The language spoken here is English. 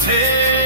take.